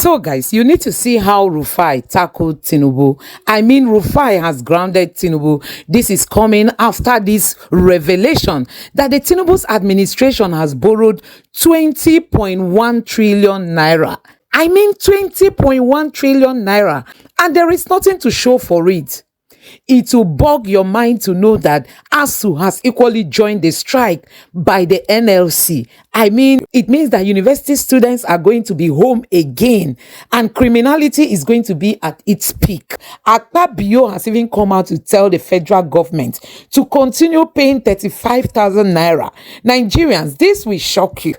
So, guys, you need to see how Rufai tackled Tinubu. I mean, Rufai has grounded Tinubu. This is coming after this revelation that the Tinubu's administration has borrowed 20.1 trillion naira. I mean, 20.1 trillion naira. And there is nothing to show for it. It will bog your mind to know that ASU has equally joined the strike by the NLC. I mean, it means that university students are going to be home again and criminality is going to be at its peak. Akpabio has even come out to tell the federal government to continue paying 35,000 naira. Nigerians, this will shock you.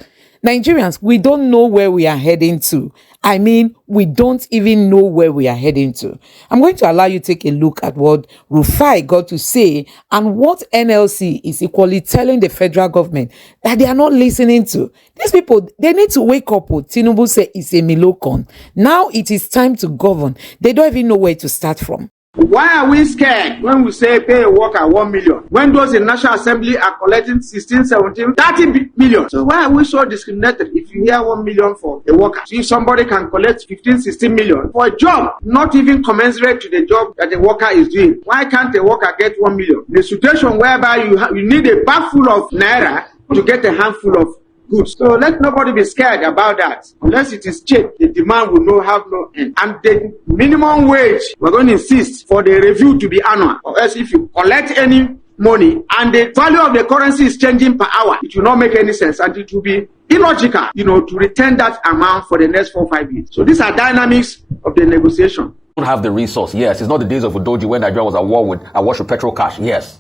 Nigerians, we don't know where we are heading to. I mean, we don't even know where we are heading to. I'm going to allow you to take a look at what Rufai got to say and what NLC is equally telling the federal government that they are not listening to. These people, they need to wake up. Tinubu say it's a milocon. Now it is time to govern. They don't even know where to start from. Why are we scared when we say pay a worker 1 million? When those in National Assembly are collecting 16, 17, 30 million. So why are we so discriminated if you hear 1 million for a worker? So if somebody can collect 15, 16 million for a job, not even commensurate to the job that the worker is doing, why can't a worker get 1 million? The situation whereby you need a bag full of naira to get a handful of goods. So let nobody be scared about that. Unless it is cheap, the demand will have no end. And the minimum wage, we're going to insist for the review to be annual. Or else if you collect any money and the value of the currency is changing per hour, it will not make any sense and it will be illogical, to return that amount for the next 4 or 5 years. So these are dynamics of the negotiation. Don't have the resource. Yes, it's not the days of Udoji when Nigeria was at war with petrol cash. Yes.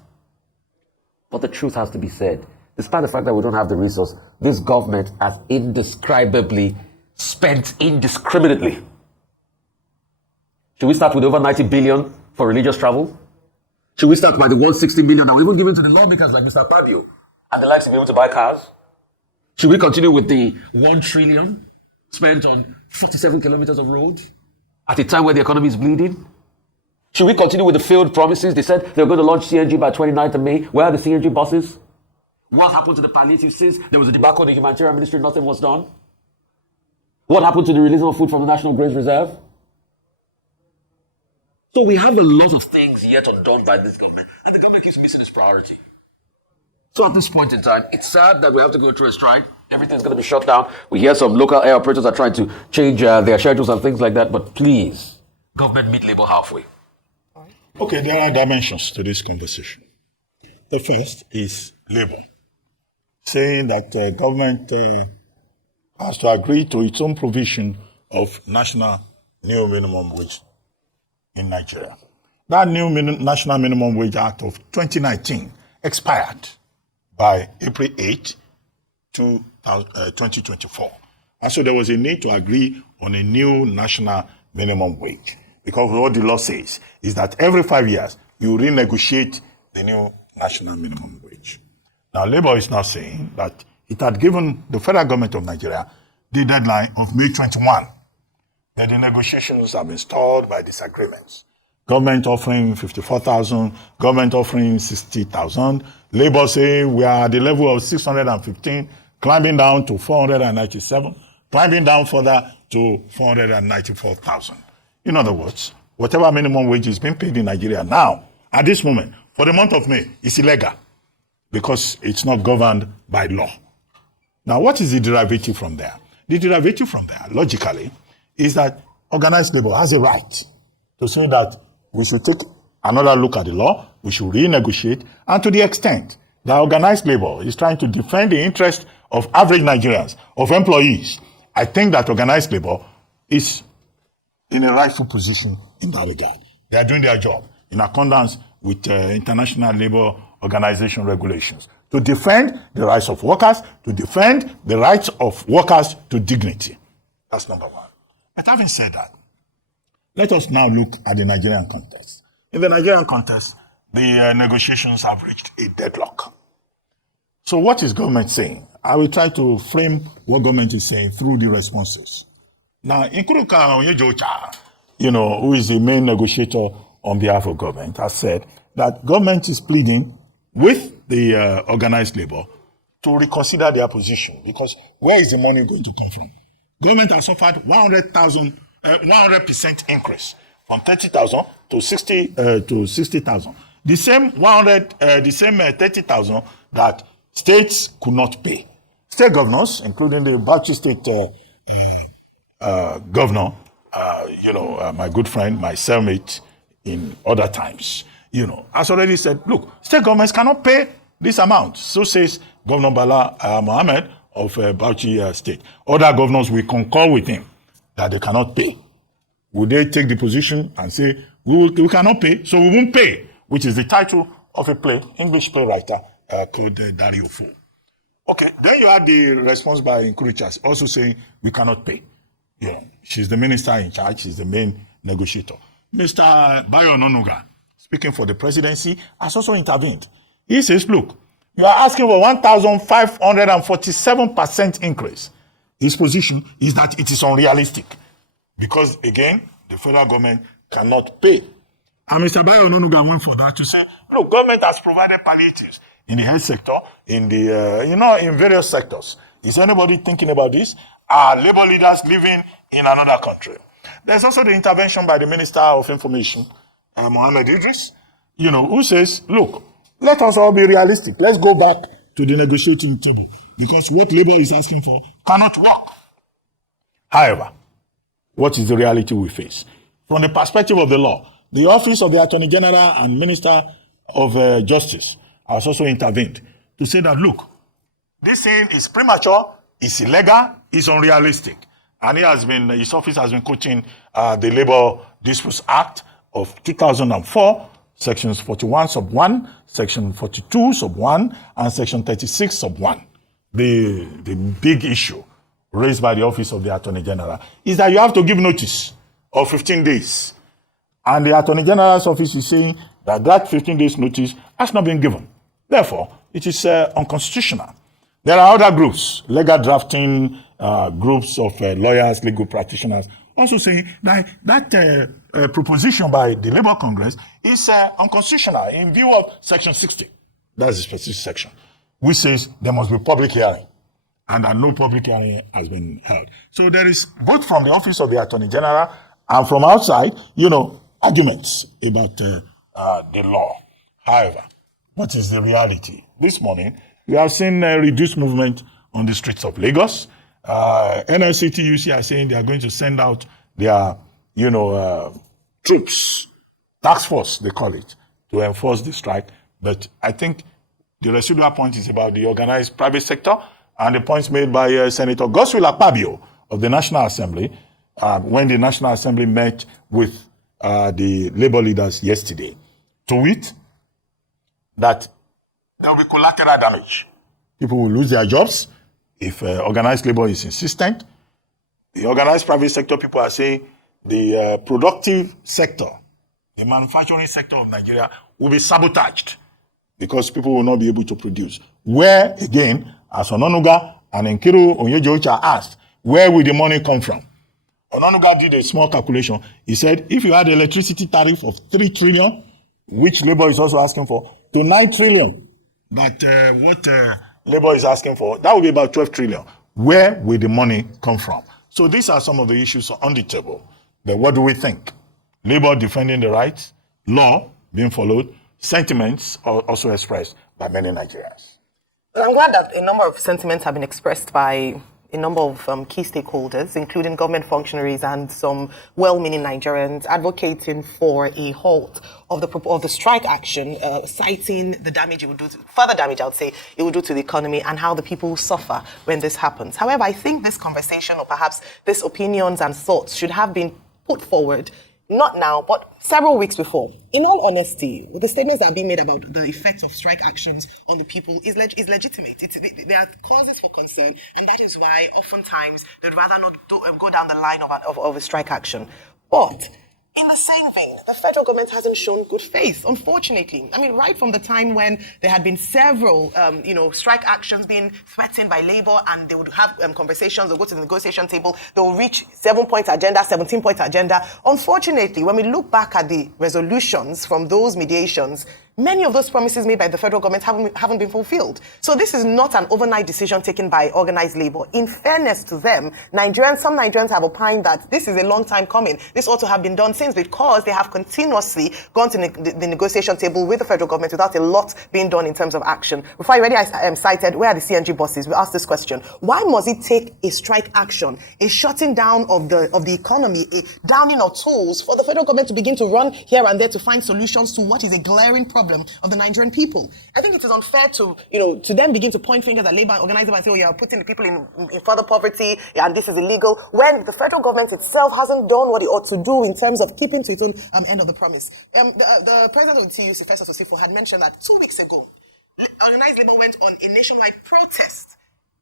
But the truth has to be said. Despite the fact that we don't have the resource, this government has indescribably spent indiscriminately. Should we start with over 90 billion for religious travel? Should we start by the 160 million that was even given to the lawmakers like Mr. Fabio and the likes to be able to buy cars? Should we continue with the 1 trillion spent on 47 kilometers of road at a time where the economy is bleeding? Should we continue with the failed promises? They said they were going to launch CNG by 29th of May. Where are the CNG buses? What happened to the palliative since there was a debacle in the humanitarian ministry, nothing was done? What happened to the release of food from the National Grains Reserve? So we have a lot of things yet undone by this government, and the government keeps missing its priority. So at this point in time, it's sad that we have to go through a strike. Everything's going to be shut down. We hear some local air operators are trying to change their schedules and things like that, but please, government meet labor halfway. Okay, there are dimensions to this conversation. The first is labor, saying that government has to agree to its own provision of national new minimum wage in Nigeria. That new National Minimum Wage Act of 2019 expired by April 8, 2024. And so there was a need to agree on a new national minimum wage, because what the law says is that every 5 years you renegotiate the new national minimum wage. Now, Labour is now saying that it had given the federal government of Nigeria the deadline of May 21. That the negotiations have been stalled by disagreements. Government offering 54,000, government offering 60,000. Labour saying we are at the level of 615, climbing down to 497, climbing down further to 494,000. In other words, whatever minimum wage is being paid in Nigeria now, at this moment, for the month of May, is illegal, because it's not governed by law. Now, what is the derivative from there? The derivative from there, logically, is that organized labor has a right to say that we should take another look at the law, we should renegotiate, and to the extent that organized labor is trying to defend the interest of average Nigerians, of employees, I think that organized labor is in a rightful position in that regard. They are doing their job in accordance with International Labor Organization regulations to defend the rights of workers, to defend the rights of workers to dignity. That's number one. But having said that, let us now look at the Nigerian context. In the Nigerian context, the negotiations have reached a deadlock. So what is government saying? I will try to frame what government is saying through the responses. Now, Nkuruka Onyejocha, who is the main negotiator on behalf of government, has said that government is pleading with the organized labor to reconsider their position, because where is the money going to come from? Government has suffered 100% increase from 30,000 to 60,000. The same 30,000 that states could not pay. State governors, including the Backf state governor, my good friend, my cellmate in other times, has already said, look, state governments cannot pay this amount. So says Governor Bala Mohammed of Bauchi State. Other governors will concur with him that they cannot pay. Would they take the position and say, we cannot pay, so we won't pay, which is the title of a play, English playwright called Dario Fo. Okay, then you had the response by Nkurichas also saying, we cannot pay. She's the minister in charge, she's the main negotiator. Mr. Bayo Ononuga, speaking for the presidency, has also intervened. He says, look, you are asking for 1,547% increase. His position is that it is unrealistic because, again, the federal government cannot pay. And Mr. Bayo Ononuga went for that to say, look, government has provided palliatives in the health sector, in the, in various sectors. Is anybody thinking about this? Are labor leaders living in another country? There's also the intervention by the Minister of Information, Mohammed Idris, who says, look, let us all be realistic. Let's go back to the negotiating table because what labor is asking for cannot work. However, what is the reality we face? From the perspective of the law, the Office of the Attorney General and Minister of Justice has also intervened to say that, look, this thing is premature, it's illegal, it's unrealistic. And his office has been quoting the Labor Disputes Act of 2004, sections 41 sub 1, section 42 sub 1, and section 36 sub 1. The big issue raised by the Office of the Attorney General is that you have to give notice of 15 days. And the Attorney General's office is saying that 15 days notice has not been given. Therefore, it is unconstitutional. There are other groups, legal drafting groups of lawyers, legal practitioners, also saying that proposition by the Labour Congress is unconstitutional in view of Section 60. That's the specific section, which says there must be public hearing, and that no public hearing has been held. So there is, both from the Office of the Attorney General and from outside, arguments about the law. However, what is the reality? This morning, we have seen a reduced movement on the streets of Lagos. NLCTUC are saying they are going to send out their, troops, task force, they call it, to enforce the strike. But I think the residual point is about the organized private sector and the points made by Senator Godswill Akpabio of the National Assembly when the National Assembly met with the labor leaders yesterday. To wit, that there will be collateral damage. People will lose their jobs if organized labor is insistent. The organized private sector, people are saying the productive sector, the manufacturing sector of Nigeria will be sabotaged because people will not be able to produce. Where, again, as Ononuga and Nkiru Onyejocha asked, where will the money come from? Ononuga did a small calculation. He said, if you had an electricity tariff of 3 trillion, which labor is also asking for, to 9 trillion, but what labor is asking for, that would be about 12 trillion. Where will the money come from? So these are some of the issues on the table. But what do we think? Labor defending the rights, law being followed, sentiments are also expressed by many Nigerians. I'm glad that a number of sentiments have been expressed by a number of key stakeholders, including government functionaries and some well-meaning Nigerians, advocating for a halt of the strike action, citing the damage it would do, further damage, I would say, it would do to the economy and how the people suffer when this happens. However, I think this conversation, or perhaps these opinions and thoughts, should have been put forward not now, but several weeks before. In all honesty, the statements that are being made about the effects of strike actions on the people is legitimate. There are causes for concern, and that is why oftentimes they'd rather not go down the line of a strike action. But in the same vein, the federal government hasn't shown good faith, unfortunately. I mean, right from the time when there had been several, strike actions being threatened by labor, and they would have conversations, they'll go to the negotiation table, they'll reach 7-point agenda, 17-point agenda. Unfortunately, when we look back at the resolutions from those mediations, many of those promises made by the federal government haven't been fulfilled. So this is not an overnight decision taken by organized labor. In fairness to them, some Nigerians have opined that this is a long time coming. This ought to have been done since, because they have continuously gone to the negotiation table with the federal government without a lot being done in terms of action. Rufai already cited, where are the CNG buses? We asked this question. Why must it take a strike action, a shutting down of the economy, a downing of tools for the federal government to begin to run here and there to find solutions to what is a glaring problem of the Nigerian people? I think it is unfair to then begin to point fingers at labor and organize them and say, oh, you're putting the people in further poverty and this is illegal, when the federal government itself hasn't done what it ought to do in terms of keeping to its own end of the promise. The president of the TUC, Festus Osifo, had mentioned that 2 weeks ago, organized labor went on a nationwide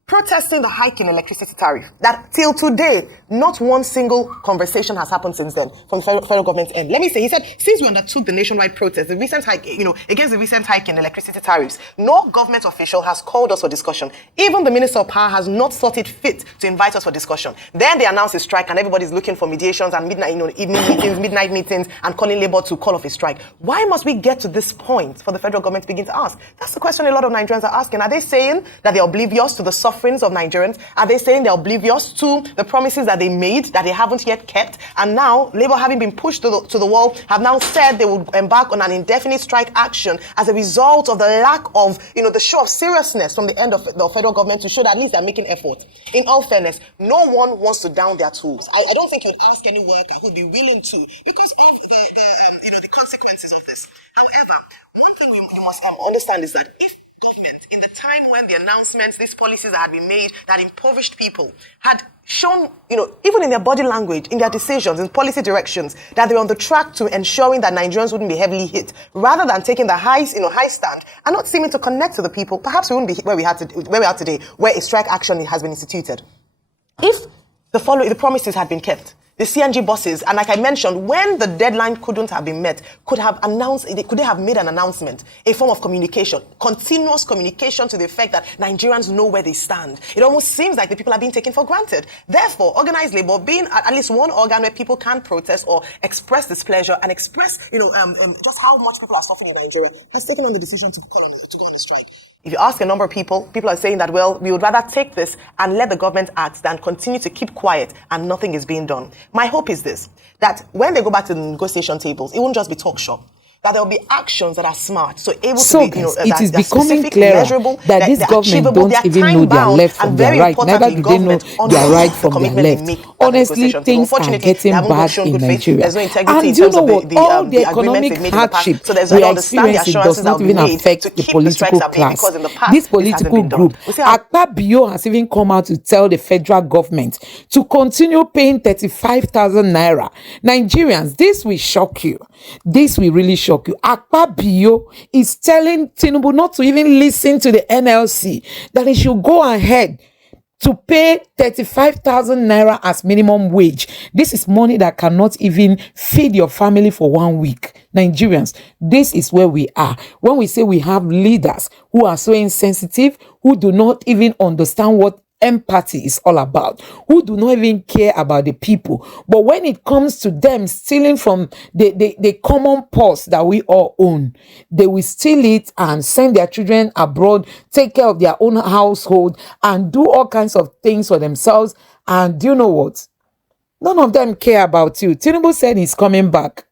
protesting the hike in electricity tariff. That till today, not one single conversation has happened since then from the federal government's end. Let me say, he said, since we undertook the nationwide protest, the recent hike, against the recent hike in electricity tariffs, no government official has called us for discussion. Even the Minister of Power has not thought it fit to invite us for discussion. Then they announced a strike, and everybody's looking for mediations and midnight meetings, and calling labor to call off a strike. Why must we get to this point for the federal government to begin to ask? That's the question a lot of Nigerians are asking. Are they saying that they're oblivious to the suffering of Nigerians? Are they saying they're oblivious to the promises that they made that they haven't yet kept? And now, Labour, having been pushed to the wall, have now said they will embark on an indefinite strike action as a result of the lack of, the show of seriousness from the end of the federal government to show that at least they're making effort. In all fairness, no one wants to down their tools. I don't think you'd ask any worker who'd be willing to, because of the consequences of this. However, one thing we must understand is that if government, in the time when the announcements, these policies that had been made that impoverished people, had shown, even in their body language, in their decisions, in policy directions, that they're on the track to ensuring that Nigerians wouldn't be heavily hit, rather than taking the high stand and not seeming to connect to the people, perhaps we wouldn't be where we are today, where a strike action has been instituted. If the promises had been kept, the CNG buses, and like I mentioned, when the deadline couldn't have been met, could they have made an announcement, a form of communication, continuous communication to the effect that Nigerians know where they stand. It almost seems like the people are being taken for granted. Therefore, organized labor, being at least one organ where people can protest or express displeasure and express, just how much people are suffering in Nigeria, has taken on the decision to go on a strike. If you ask a number of people are saying that, well, we would rather take this and let the government act than continue to keep quiet and nothing is being done. My hope is this, that when they go back to the negotiation tables, it won't just be talk shop. That there will be actions that are smart, so able to be, it is becoming clearer that this government don't even know their left from their right. Neither do they know their right from their left. Honestly, things are getting bad in Nigeria. And you know what? All the economic hardship we are experiencing does not even affect the political class. This political group, Akpabio, has even come out to tell the federal government to continue paying 35,000 naira. Nigerians, this will shock you. This will really shock you. Akpabio is telling Tinubu not to even listen to the NLC, that he should go ahead to pay 35,000 naira as minimum wage. This is money that cannot even feed your family for 1 week. Nigerians, this is where we are. When we say we have leaders who are so insensitive, who do not even understand what empathy is all about, who do not even care about the people, but when it comes to them stealing from the common purse that we all own, they will steal it and send their children abroad, take care of their own household, and do all kinds of things for themselves. And do you know what? None of them care about you. Tinubu said he's coming back.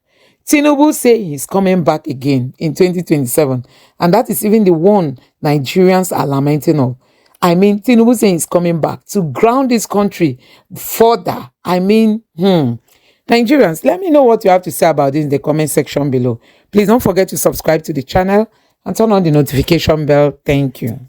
Tinubu said he's coming back again in 2027, and that is even the one Nigerians are lamenting of. I mean, Tinubu saying he's coming back to ground this country further. I mean, Nigerians, let me know what you have to say about this in the comment section below. Please don't forget to subscribe to the channel and turn on the notification bell. Thank you.